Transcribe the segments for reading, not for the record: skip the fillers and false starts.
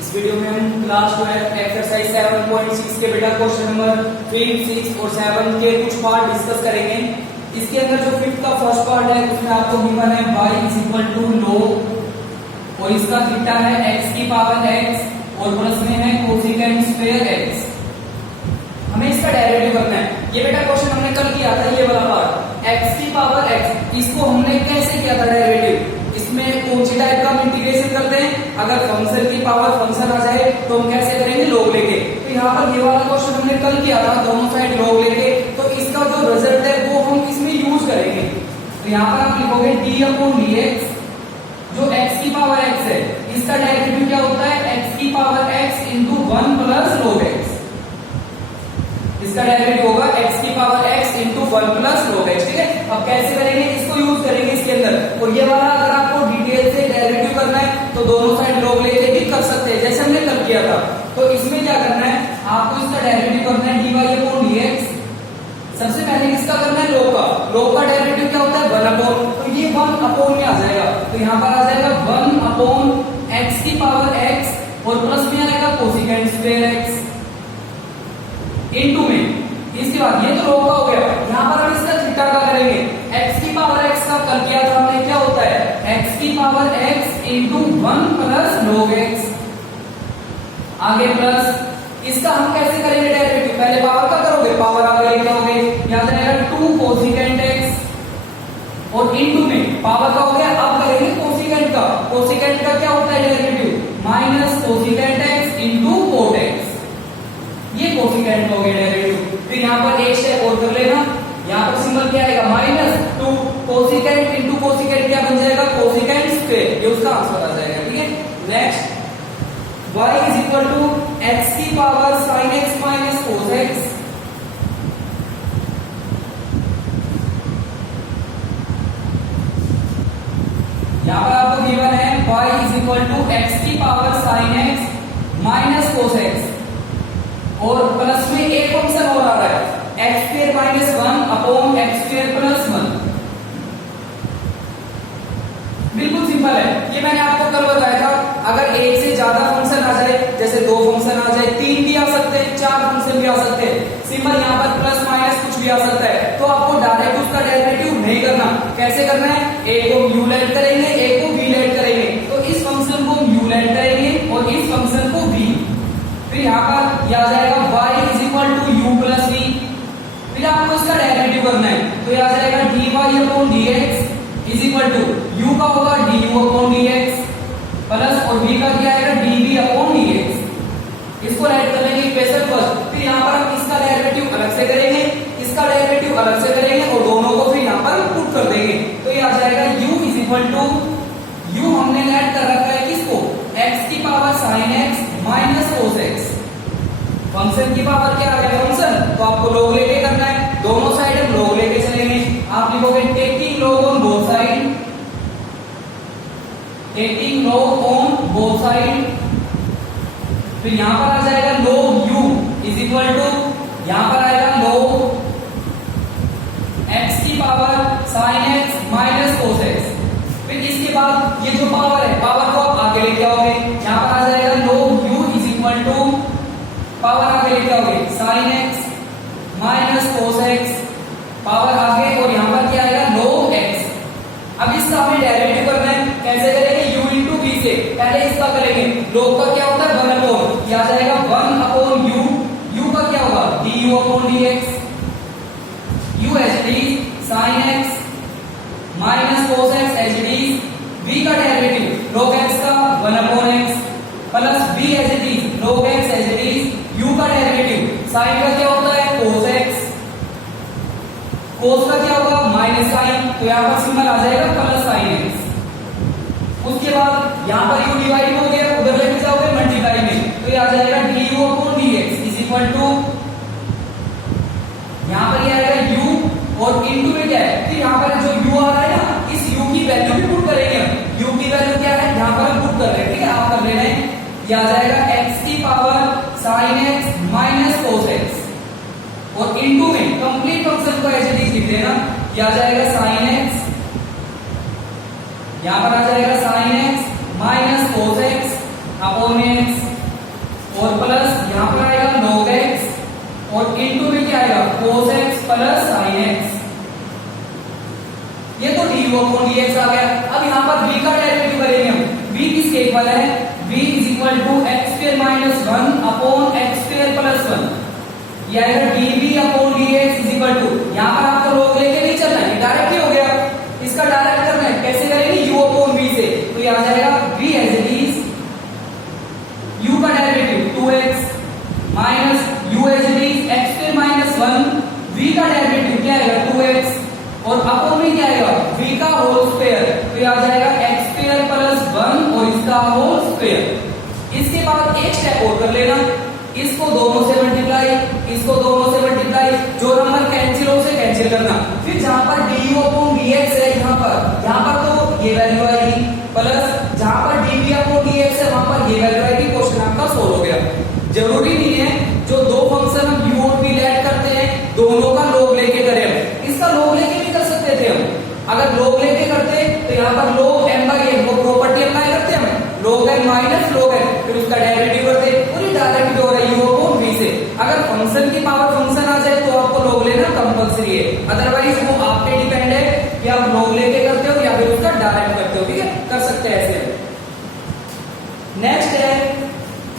इस वीडियो में हम क्लास 12 एक्सरसाइज 7.6 के बेटा क्वेश्चन नंबर 3, 6 और 7 के कुछ पार्ट डिस्कस करेंगे। इसके अंदर जो फिफ्थ का फर्स्ट पार्ट है उसमें आपको गिवन है y इज टू लो और इसका थीटा है x की पावर x और प्लस में है कोसेकेंट स्क्वायर x। हमें इसका डेरिवेटिव करना है। ये बेटा क्वेश्चन हमने कल किया था, ये वाला पार्ट x की पावर x, इसको हमने कैसे किया था डेरिवेटिव। इसमें कौन सी टाइप का हम इंटीग्रेशन करते हैं, अगर फंक्शन की पावर फंक्शन आ जाए तो हम कैसे करेंगे, लॉग लेके। तो यहाँ पर ये वाला क्वेश्चन हमने कल किया था, दोनों साइड लॉग लेके, तो इसका जो रिजल्ट है वो हम इसमें यूज करेंगे। तो यहाँ पर आप लिखोगे d/dx जो x की पावर x है, इसका डेरिवेटिव क्या होता है, x की power x into 1 plus log x। इसका डेरिवेटिव होगा x की power x into 1 plus log x। ठीक है, अब कैसे करेंगे, इसको यूज करेंगे इसके अंदर। और ये वाला अगर आपको डिटेल से डेरिवेटिव करना है तो दोनों साइड log लेके भी कर सकते हैं, जैसे हमने कल किया था। तो इसमें क्या करना है, आपको इसका डेरिवेटिव करना है dy/dx। सबसे पहले किसका करना है, log का। log का डेरिवेटिव क्या होता है, 1/, तो ये 1/, में आ जाएगा। तो यहाँ पर आ जाएगा 1/x की पावर x और प्लस में आएगा कोसेकेंट स्क्वायर x इनटू में। इसके बाद ये तो log का हो गया। यहाँ पर हम इसका थीटा का करेंगे। x की पावर x का कल किया था हमने, क्या होता है x की power x into 1 plus log x। आगे प्लस, इसका हम कैसे करेंगे डेरिवेटिव, पहले पावर का करोगे, पावर आगे लेके आओगे, यहाँ जाएगा 2 कोसेकेंट x और इनटू में पावर का हो गया। अब करेंगे कोसेकेंट का। कोसेकेंट का क्या होता है derivative, minus cosecant x into coat x। ये कोसेकेंट हो गया डेरिवेटिव। फिर यहाँ पर एक स्टेप और कर लेना, यहाँ पर सिंबल क्या आएगा, -2 कोसेकेंट इंटू कोसेकेंट क्या बन जाएगा, कोसेकेंट स्क्वायर। ये उसका आंसर आ जाएगा। ठीक है, next y is equal to x की power sin x minus cos x। यहाँ पर आपको गिवन है y is equal to x की power sin x minus cos x और प्लस में एक फंक्शन और आ रहा है x² minus 1 upon x² plus 1। बिल्कुल सिंपल है, ये मैंने आपको कल बताया था। अगर एक से ज्यादा फंक्शन आ जाए, जैसे 2 फंक्शन आ जाए, 3 भी आ सकते हैं, 4 फंक्शन भी आ सकते हैं, सिंपल यहाँ पर प्लस माइनस कुछ भी आ सकता है, तो आपको डायरेक्ट उसका डेरिवेटिव नहीं करना। कैसे करना है, एक को u लेट करेंगे, एक को v लेट करेंगे। तो इस फंक्शन को u लेट करेंगे और इस फंक्शन को v। फिर यहाँ पर यह आ जाएगा y is equal to u plus v। फिर आपको इसका डेरिवेटिव करना है, तो यह आ जाएगा dy/dx is equal to u का होगा du/dx प्लस और v का क्या आएगा dv/dx। इसको राइट कर लेंगे इक्वेशन फर्स्ट। फिर यहाँ पर हम इसका डेरिवेटिव अलग से करेंगे, इसका डेरिवेटिव अलग से करेंगे और दोनों को फिर यहाँ पर पुट कर देंगे। तो ये आ जाएगा u is equal to, u हमने ऐड कर रखा है किसको, x की power sin x minus cos x। Function की पावर क्या आ गया, फंक्शन, तो आपको log लेके करना है। दोनों साइड हम log लेके चलेंगे। आप लिखोगे taking log on both side, taking log on both side. फिर यहां पर आ जाएगा log u is equal to, यहां पर आएगा log x की power sin x minus cos x। फिर इसके बाद ये जो पावर है, पावर को आप आगे लेके आओगे, यहां पर आ जाएगा log u is equal to, power आगे लेके आओगे sin x minus cos x, power आगे और यहां पर क्या आएगा log x। अब इसका हमें डेरिवेटिव करना है, कैसे करेंगे, u इंटू v से। पहले इसका करेंगे, log का क्या होता है 1/, यह आ जाएगा 1/u। u का क्या होगा du/dx, u as it is sin x minus cos x as it is, v का डेरिवेटिव log x का 1/x plus v as it is log x as it is, u का derivative sin का क्या होता है cos x, cos का क्या होगा माइनस sin, तो यहाँ पर सिंबल आ जाएगा प्लस sin x। उसके बाद यहाँ पर u डिवाइड हो गया, उधर लेके जाओगे मल्टीप्लाई में, तो ये आ जाएगा du/dx इज इक्वल टू, यहाँ पर ये आएगा u और इनटू में क्या है, फिर यहाँ पर जो u आ रहा है ना, इस u की वैल्यू भी पुट करेंगे। u की वैल्यू क्या है, यहाँ पर हम पुट कर रहे हैं। ठीक है, आप कर लेना है, ये आ जाएगा x की power sin x minus cos x और इनटू में कंप्लीट फंक्शन को एज इट इज लिख देना। ये आ जाएगा sin x, यहाँ पर आ जाएगा sin x minus cos x upon x dx आ गया। अब यहाँ पर v का डेरिवेटिव करेंगे हम। v किसके इक्वल है? v is equal to x square minus 1 upon x square plus 1। ये आएगा dv upon dx is equal to, यहाँ पर आपको लोग लेके नहीं चलना है, डायरेक्ट ही हो गया। इसका डायरेक्ट करना है, कैसे करेंगे? u अपॉन v से, तो ये आ जाएगा v as it is u का derivative 2x minus u as it is x square minus 1, v का डेरिवेटिव क्या आएगा? 2x और अपॉन में क्या आएगा? v का होल स्क्वायर, तो ये आ जाएगा एक्स स्क्वायर प्लस 1 और इसका होल स्क्वायर। इसके बाद एक स्टेप और कर लेना, इसको दोनों से मल्टीप्लाई, इसको दोनों से मल्टीप्लाई, जो नंबर कैंसिल हो उसे कैंसिल करना। फिर जहां पर du अपॉन dx है यहाँ पर तो ये वैल्यू आएगी, प्लस जहां पर dv अपॉन dx है वहां पर ये वैल्यू आएगी। क्वेश्चन आपका सोल्व हो गया। जरूरी नहीं है जो दो फंक्शन हम u और v ऐड करते हैं दोनों का लोग लेके करें, इसका लोग लेके भी कर सकते थे हम। अगर लोग लेके करते तो यहाँ पर लोग m बाई n वो प्रॉपर्टी अप्लाई करते हैं हम, लोग n माइनस लोग n, फिर उसका डेरिवेटिव करते, पूरी डायरेक्ट हो रहा है u अपॉन v से। अगर फंक्शन की पावर फंक्शन आ जाए तो आपको लोग लेना कंपल्सरी है, अदरवाइज वो आप पे डिपेंड है कि आप लोग लेके करते हो या फिर उसका डायरेक्ट करते हो। ठीक है, कर सकते हैं ऐसे। नेक्स्ट है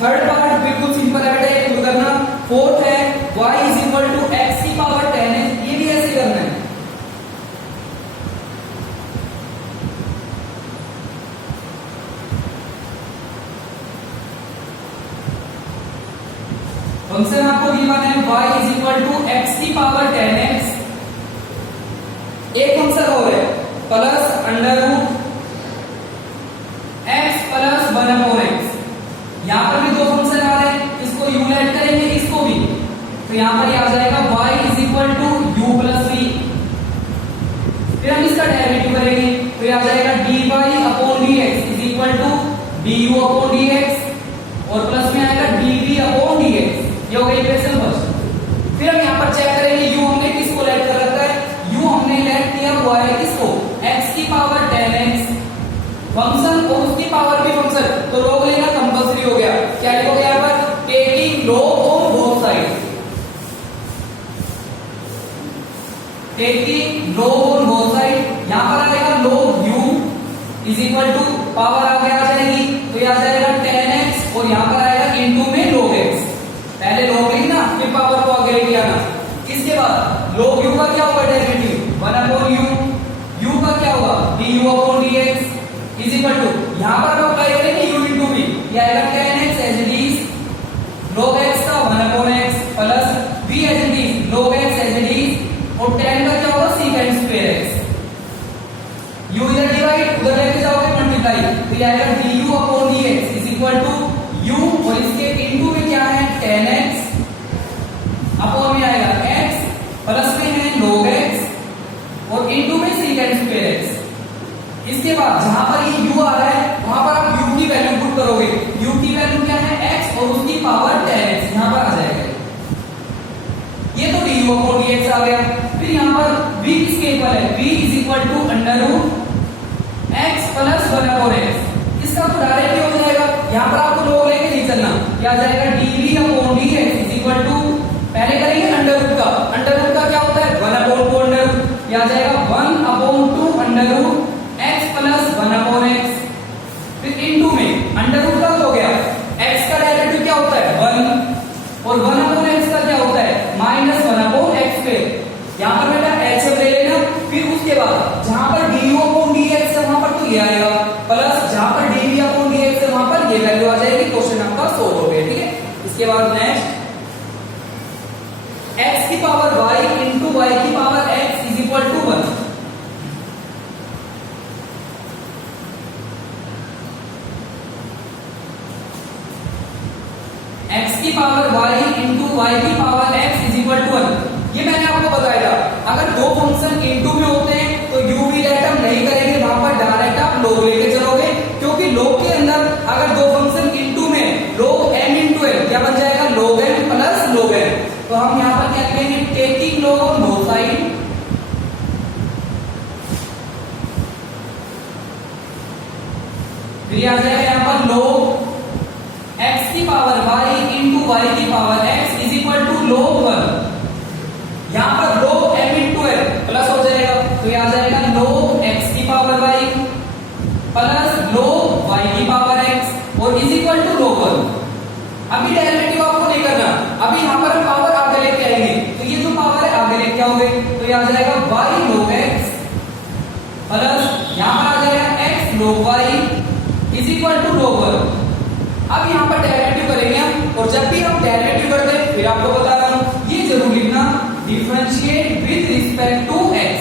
थर्ड पार्ट, बिल्कुल सिंपल है बेटा, ये करना। फोर्थ है y is equal to x की पावर 10 है, ये भी ऐसे करना है। फंक्शन आपको गिवन है y is equal to x की पावर 10x। एक फंक्शन और है plus under root x plus 1 upon x। यहाँ पर भी दो फंक्शन आ रहे हैं, इसको u ऐड करेंगे, इसको भी, तो यहाँ पर ये आ जाएगा y is equal to u plus v। फिर हम इसका डेरिवेटिव करेंगे, तो ये आ जाएगा dy upon dx is equal to du upon dx और प्लस में आएगा dv अपॉन dx। ये हो गई इक्वेशन फर्स्ट। फिर हम यहाँ पर चेक करेंगे u हमने किसको ऐड कर रखा है? u हमने ऐड किया हुआ है किसको? x की पावर 10x फंक्शन और उसकी पावर भी फंक्शन, तो लोग लेना कंपल्सरी हो गया। क्या लिखोगे यहाँ पर? Taking log on both side, taking log on both side. यहाँ पर आएगा log u is equal to power आगे आ जाएगी, तो ये आ जाएगा 10x और यहाँ पर आएगा इनटू में log x। पहले log लिखना फिर पावर को आगे लेके आना। इसके बाद log u का क्या होगा डेरिवेटिव? 1 अपॉन u, u का क्या होगा? du upon dx is equal to, यहाँ पर हम अप्लाई करेंगे u इनटू v, ये आएगा 10x as it is log x का 1 upon x plus v as it is log x as it is और 10 का क्या होगा? Second square x। u इधर डिवाइड, उधर लेके जाओगे मल्टीप्लाई, तो ये आएगा du upon dx is equal to u और इसके इनटू में क्या है? 10x अपॉन में आएगा x प्लस में है log x और इनटू में सेकंड स्क्वायर x। इसके बाद जहां पर ये u आ रहा है वहां पर आप u की वैल्यू पुट करोगे, u की वैल्यू क्या है? x और उसकी पावर 10x यहां पर आ जाएगा। ये तो du अपॉन dx आ गया। फिर यहां पर v किसके इक्वल है? v is equal to under root x plus 1 upon x। इसका तो डायरेक्ट ही हो जाएगा, यहां पर आपको लोग लेके नहीं चलना। क्या आ जाएगा? dv upon dx is equal to, पहले करेंगे अंडर रूट का। अंडर रूट का क्या होता है? 1 अपॉन 2 अंडर रूट, ये आ जाएगा 1 upon 2 under root x plus 1 upon x। फिर इनटू में अंडर रूट का हो गया, x का डेरिवेटिव क्या होता है? 1 और 1 अपॉन x का क्या होता है? माइनस 1 अपॉन x पे। यहाँ पर बेटा एचएफ ले लेना। फिर उसके बाद जहां पर du अपॉन dx है वहां पर तो ये आएगा, प्लस जहां पर dv अपॉन dx है वहां पर ये वैल्यू आ जाएगी। क्वेश्चन आपका सोल्व हो गया। ठीक है, इसके बाद नेक्स्ट x की पावर y इंटू y की power x is equal to 1। x की पावर y इंटू y की power x is equal to 1। ये मैंने आपको बताया था, अगर दो फंक्शन इनटू में होते हैं तो u v लेट हम नहीं करेंगे, वहां पर डायरेक्ट आप log लेके चलोगे, क्योंकि log के अंदर अगर दो फंक्शन इनटू में log m इंटू n क्या बन जाएगा? log m plus log n। तो हम यहाँ पर क्या लिखेंगे? Taking log on both side, फिर आ जाएगा यहाँ पर log x की पावर y इंटू y की power x is equal to log 1। यहाँ पर log m into n plus हो जाएगा, तो ये आ जाएगा log x की पावर y अभी डेरिवेटिव आपको नहीं करना, अभी यहाँ पर हम पावर आगे लेके आएंगे, तो ये जो पावर है आगे लेके आओगे तो ये आ जाएगा y log x प्लस यहाँ पर आ जाएगा x log y is equal to log 1। अब यहाँ पर डेरिवेटिव करेंगे हम, और जब भी हम डेरिवेटिव करते हैं फिर आपको बता रहा हूं ये जरूर लिखना differentiate with respect to x।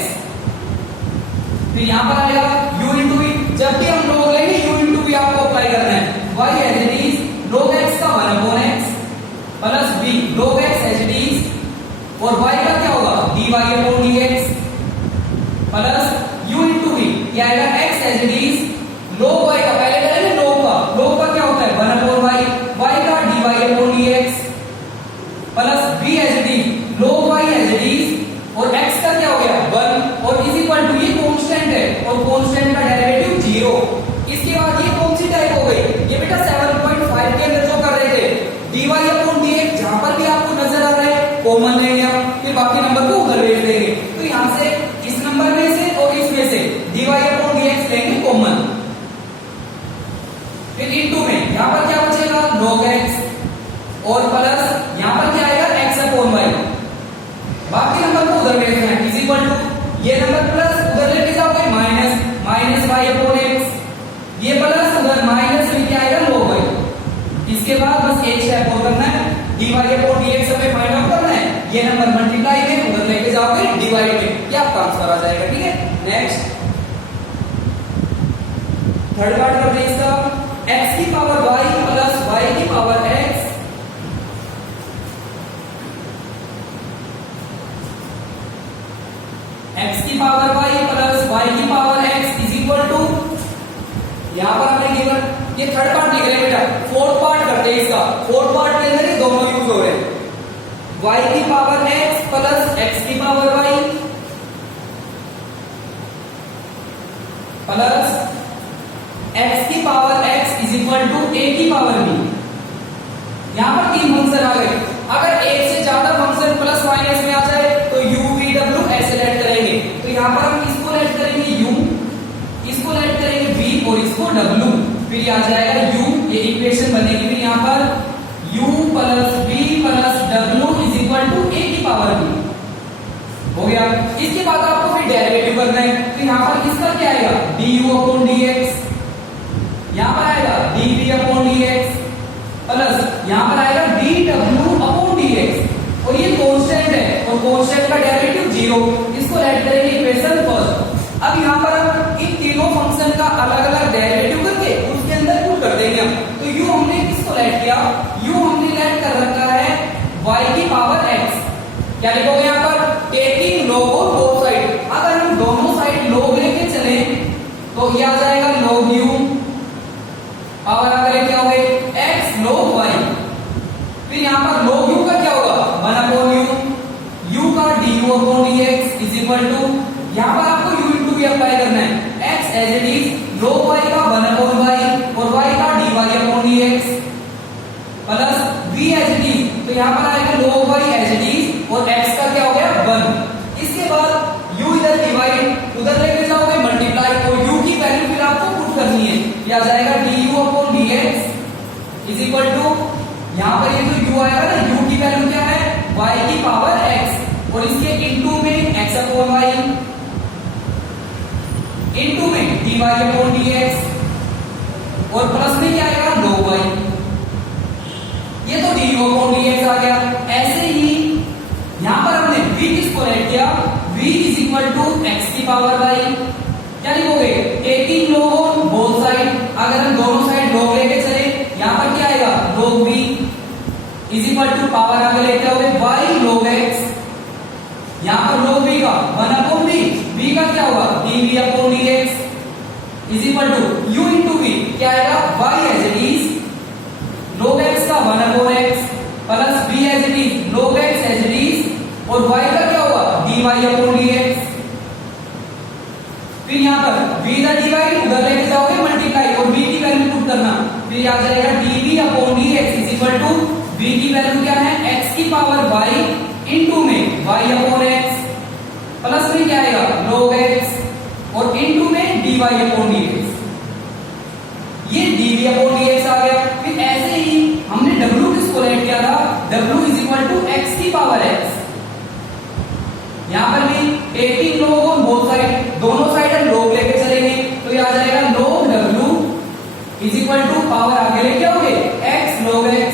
फिर यहाँ पर आएगा u इंटू v, जब भी हम log लेंगे u इंटू v आपको अप्लाई करना है। y as it is log x का 1 upon x plus b log x as it is, और y का क्या होगा dy upon dx plus u into v, क्या आएगा x as it is log y का, पहले करेंगे log का क्या होता है 1 अपॉन y, y का dy upon dx plus b as it is log y as it is, और x का क्या हो गया 1, और इज इक्वल टू ये कांस्टेंट है और कांस्टेंट का डेरिवेटिव 0। इसके बाद ये कौन सी टाइप हो गई, ये बेटा 7.5 के अंदर जो कर रहे थे dy अपॉन dx, जहां पर भी आपको नजर आ रहा है कॉमन लेंगे हम, फिर बाकी नंबर को उधर भेज देंगे। तो यहां से इस नंबर में से और इसमें से dy अपॉन dx लेंगे कॉमन, फिर इनटू में यहां पर क्या बचेगा log x, और प्लस यहां पर क्या आएगा x अपॉन y, बाकी नंबर को उधर भेजना है, इज इक्वल टू ये नंबर प्लस उधर लेके जाओगे माइनस y अपॉन x, ये प्लस उधर माइनस में क्या आएगा log y। इसके बाद बस एक स्टेप और करना है, dy अपॉन dx हमें फाइंड आउट करना है, ये नंबर मल्टीप्लाई में उधर लेके जाओगे डिवाइड में, क्या ट्रांसफर आ जाएगा। ठीक है, नेक्स्ट थर्ड पार्ट कर लीजिए इसका, x की पावर y प्लस y की पावर x x की पावर y प्लस y की power x is equal to, यहां पर हमने गिवन ये थर्ड पार्ट लिख रहे हैं बेटा, फोर्थ पार्ट करते हैं इसका, फोर्थ पार्ट के अंदर ये दोनों यूज हो रहे हैं, y की पावर x प्लस x की पावर y प्लस x की power x is equal to a की पावर b। यहां पर तीन फंक्शन आ गए, अगर एक से ज्यादा फंक्शन प्लस माइनस में आ जाए तो u v w ऐसे ऐड करेंगे, तो यहां पर हम इसको ऐड करेंगे u, इसको ऐड करेंगे v और इसको w, फिर ये आ जाएगा u, ये इक्वेशन बनेगी फिर यहां पर u plus v plus w is equal to a की पावर b हो गया। इसके बाद आपको फिर डेरिवेटिव करना है, तो यहां पर इसका क्या आएगा du अपॉन dx, यहां पर आएगा dv अपॉन dx प्लस यहां पर आएगा dw अपॉन dx, और ये कांस्टेंट है और कांस्टेंट का डेरिवेटिव 0, इसको ऐड करेंगे इक्वेशन फर्स्ट। अब यहां पर हम इन तीनों फंक्शन का अलग-अलग डेरिवेटिव करके उसके अंदर पुट कर देंगे हम, तो u हमने किसको ऐड किया, u हमने ऐड कर रखा है y की पावर x, क्या लिखोगे यहां पर taking log of both side, अगर हम दोनों साइड log लेके चले तो ये आ जाएगा log u, पावर अगर लेके आओगे x log y, फिर यहां पर log u का क्या होगा 1 अपॉन u का du upon dx is equal to, यहां पर आपको u इंटू v अप्लाई करना है, x as it is log y का 1 अपॉन y और y का dy upon dx plus v as it is, तो यहां पर आएगा log y as it is और x का क्या हो गया 1। इसके बाद u इधर डिवाइड उधर लेके जाओगे मल्टीप्लाई, और u की वैल्यू फिर आपको पुट करनी है, ये आ जाएगा du upon dx is equal to, यहां पर ये जो u आएगा ना u की वैल्यू क्या है y की पावर x, और इसके इनटू में x अपॉन y इनटू में dy अपॉन dx, और प्लस में क्या आएगा log y, ये तो du अपॉन dx आ गया। ऐसे ही यहां पर हमने v किसको ऐड किया, v is equal to x की पावर y, क्या लिखोगे taking log on both side, अगर हम दोनों साइड log लेके चले यहां पर क्या आएगा log v is equal to power आगे लेके आओगे y log x, यहां पर log v का 1 अपॉन v का क्या होगा dv upon dx is equal to u into v, क्या आएगा y as it is log x का 1 upon x plus v as it is log x as it is, और y का क्या होगा dy अपॉन dx, फिर यहां पर v का डिवाइड उधर लेके जाओगे मल्टीप्लाई और v की वैल्यू पुट करना, फिर आ जाएगा dv upon dx is equal to, v की वैल्यू क्या है x की पावर y इनटू में y अपॉन x प्लस में क्या आएगा log x और इनटू में dy अपॉन dx, ये dv अपॉन dx आ गया। फिर ऐसे ही हमने w W is equal to x की पावर x। यहां पर भी taking log on both side, दोनों साइड हम log लेके चलेंगे तो ये आ जाएगा log W is equal to power आगे लेके आओगे x log x,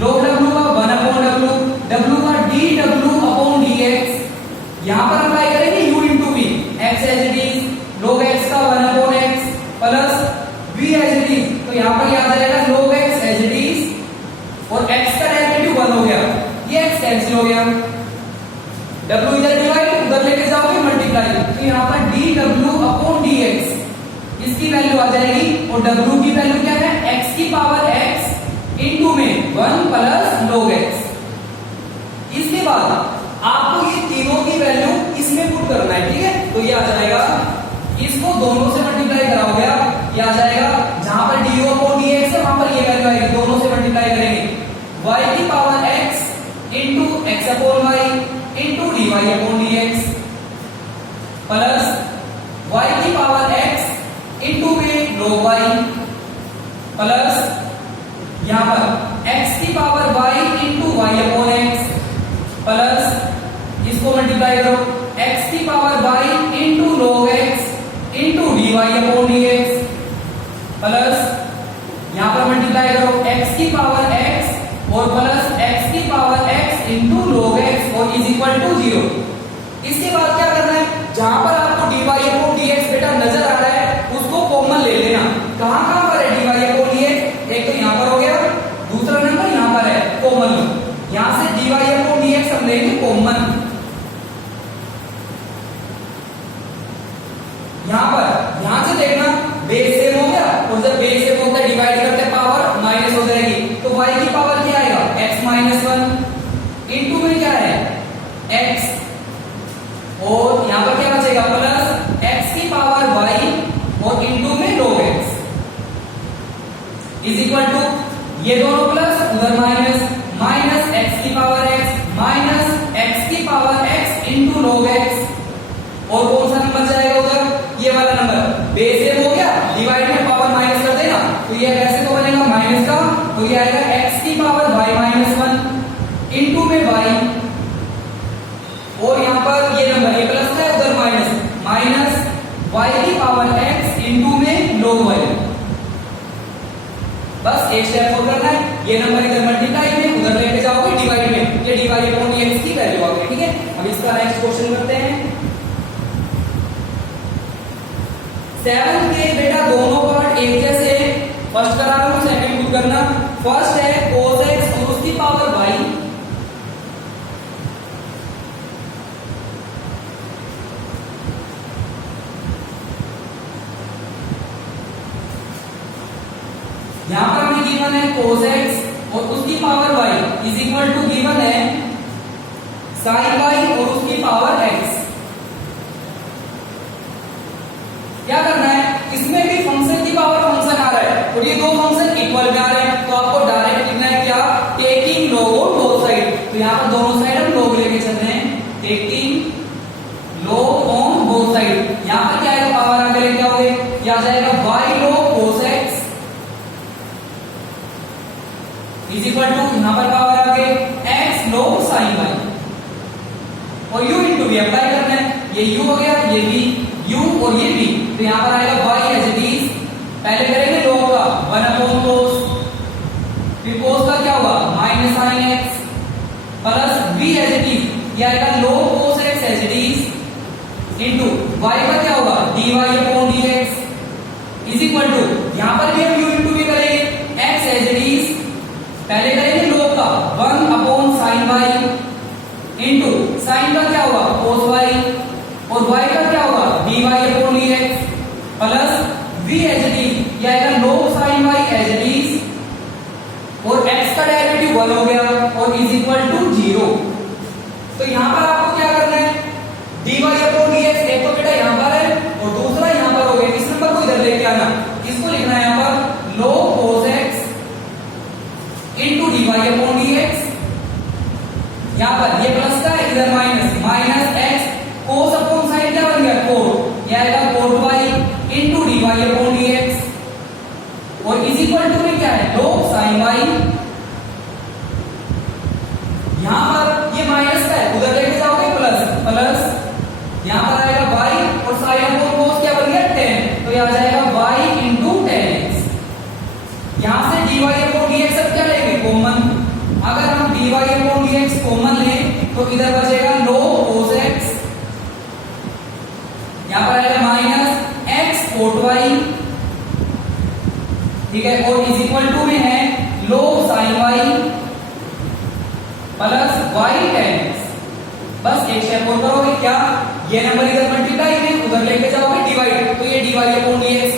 log W का 1 अपॉन W, W का dW अपॉन dx। यहां पर अप्लाई करेंगे u into v, x as it is, log x का 1 upon x plus v as it is, तो यहां पर याद आएगा log x as it is और x का डेरिवेटिव 1 हो गया, ये x कैंसिल हो गया, w इधर डिवाइड उधर लेके जाओगे मल्टीप्लाई, तो यहां पर dw अपॉन dx इसकी वैल्यू आ जाएगी और w की वैल्यू क्या है x की पावर x इनटू में 1 प्लस log x। इसके बाद आपको ये तीनों की वैल्यू इसमें पुट करना है, ठीक है, तो ये आ जाएगा, इसको दोनों से मल्टीप्लाई कराओगे आप, ये आ जाएगा जहां पर du अपॉन dx है वहां पर ये वैल्यू आएगी, दोनों से मल्टीप्लाई करेंगे y की power x into x upon y into dy upon dx plus y की पावर x इनटू में log y प्लस यहां पर x की power y into y upon x plus इसको मल्टीप्लाई करो x की power y into log x into dy upon dx plus यहां पर मल्टीप्लाई करो x की पावर x और प्लस x की power x into log x और इज इक्वल टू 0। इसके बाद क्या करना है, जहां पर आपको dy अपॉन dx बेटा नजर आ रहा है उसको कॉमन ले लेना। कहां कहां पर है dy अपॉन dx, एक तो यहां पर हो गया, दूसरा नंबर यहां पर है कॉमन, यहां से dy अपॉन dx हम लेंगे कॉमन। यहां से देखना बेस सेम हो गया और जब बेस सेम होता है डिवाइड करते हैं पावर माइनस हो जाएगी, तो y की पावर क्या आएगा x माइनस 1 इनटू में क्या है x और यहां पर क्या बचेगा प्लस x की पावर y और इनटू में log x is equal to ये दोनों प्लस उधर माइनस, माइनस x की पावर x माइनस x की power x into log x और कौन सा नंबर जाएगा उधर, ये वाला नंबर बेस सेम हो गया, डिवाइड में पावर माइनस कर देना, तो ये कैसे तो बनेगा माइनस का, तो ये आएगा x की पावर y माइनस 1 इनटू में y और यहां पर ये नंबर ये प्लस है उधर माइनस, माइनस y की पावर x इनटू में log y। बस एक स्टेप और करना है, ये नंबर इधर मल्टीप्लाई में उधर लेके जाओगे डिवाइड में, ये dy अपॉन dx की वैल्यू आ गई, ठीक है। अब इसका नेक्स्ट क्वेश्चन करते हैं। 7 के बेटा दोनों पार्ट एक जैसे, फर्स्ट करा रहा हूं सेकंड पुट करना। फर्स्ट है cos x और उसकी पावर y, यहां पर हमें गिवन है cos x और उसकी power y is equal to given है sin y और उसकी पावर x। क्या करना है, इसमें भी फंक्शन की पावर फंक्शन आ रहा है और ये दो फंक्शन इक्वल में आ रहे हैं, तो आपको डायरेक्ट लिखना है क्या taking log on both side, तो यहां पर दोनों साइड हम log लेके चल रहे हैं, taking log on both side. यहां पर क्या आएगा पावर आगे लेके आओगे, क्या आ जाएगा y log cos x is equal to यहां पर पावर आगे x log sin y और u इंटू v अप्लाई करना है, ये u हो गया, ये v u और ये v, तो यहां पर आएगा y एज इट इज, पहले करेंगे log का 1 अपॉन cos, फिर cos का क्या होगा minus sin x plus v as it is, ये आएगा log cos x as it is into y का क्या होगा dy upon dx is equal to, यहां पर भी हम u इंटू v करेंगे x एज इट इज, पहले करेंगे log का 1 upon sin y into sin का क्या होगा cos y और y का क्या होगा dy upon dx plus v as it is, ये आएगा log sin y as it is और x का डेरिवेटिव 1 हो गया और इज इक्वल टू 0। तो यहां पर आपको क्या करना है dy अपॉन dx, एक तो बेटा यहां पर है और दूसरा यहां पर हो गया, इस नंबर को इधर लेके आना, इसको लिखना है यहां पर log cos x into dy upon dx, यहां पर ये प्लस का है इधर minus, minus x cos upon sin क्या बन गया cot, ये आएगा cot y into dy upon dx और इज इक्वल टू में क्या है log sin y यहाँ पर ये माइनस का है, उधर लेके जाओगे प्लस प्लस, यहाँ पर आएगा y और साइन ऑफ cos क्या बन गया 10, तो ये आ जाएगा y इंटू 10x। यहाँ से dy अपॉन dx अब क्या लेंगे कॉमन, अगर हम dy अपॉन dx कॉमन लें तो इधर बचेगा log cos x, यहाँ पर आएगा माइनस x cot y, ठीक है, और इज इक्वल टू में है log sin y plus y tan x। बस एक स्टेप और करोगे क्या, ये नंबर इधर मल्टीप्लाई में उधर लेके जाओगे डिवाइड, तो ये dy अपॉन dx